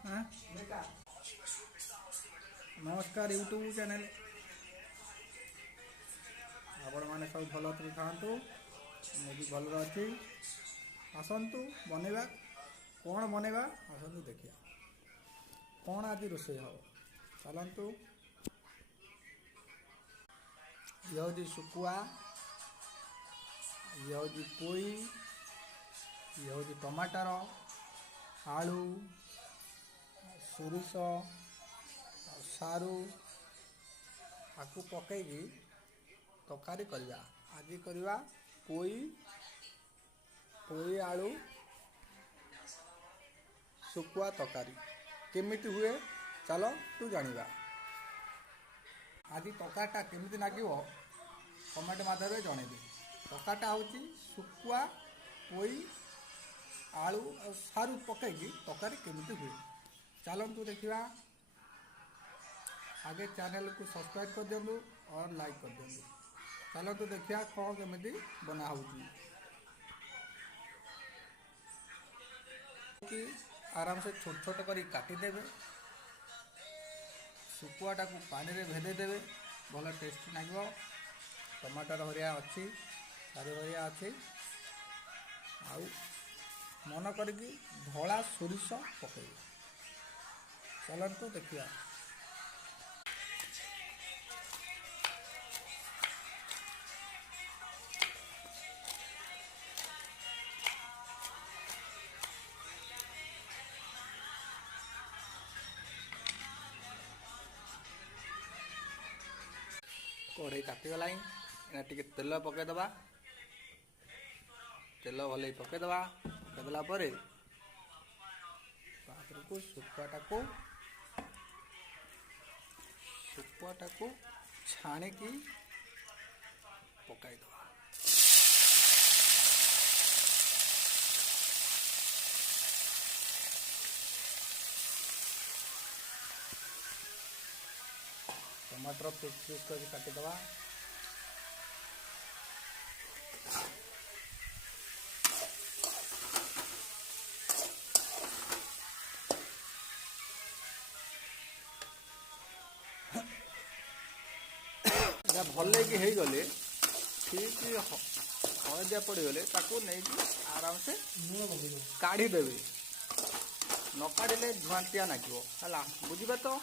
हाँ? नमस्कार YouTube channel आपण मैंने सब भल था मुझे भल अच्छी आसतु बनवा कौन बनवा आसतु देखिए कौन आज रोषे हम चलतु ये हूँ शुकुआ ये हूँ पोई ये हूँ टमाटर आलू सोरिष सारू आपको पकईकि तकारी करवा आज करवा पोई पोई आलू शुकुआ तकारी केमिति हुए चलो तू जानिबा आज तकाटा केमिति नागिवो कमेंट माध्यम जनइबे तकाटा होची शुकुआ पोई आलू और सारू पकईकि तकारी केमिति हुए चलतु देखा आगे चैनल को सब्सक्राइब कर दिंतु और लाइक कर दिंतु चलतु देखा कौन केमिति बना होची कि आराम से छोट छोट करी काटिदेवे शुकुआटा को पानी रे भेदे देवे भल टेस्टी लगे टमाटर हरिया अच्छी सारू हरिया अच्छी आउ मन करी धला सोरिष पकईबे चलतु देखिए कढ़ई तातीगला एना टिके तेल पकईदबा तेल भले पकईदबा पकईदेला को शुकुआटा को छाणिकी पकईदबा टमाटर पीस पीस कर काटिदबा भल कि हो गले ठीक हलदिया पड़गले नहीं आराम से काढ़ीदेवे न काढ़े धुआंटिया नागिव है बुझे तो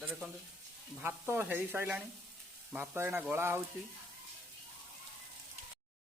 देखते भात हो सारा भात एना गला हो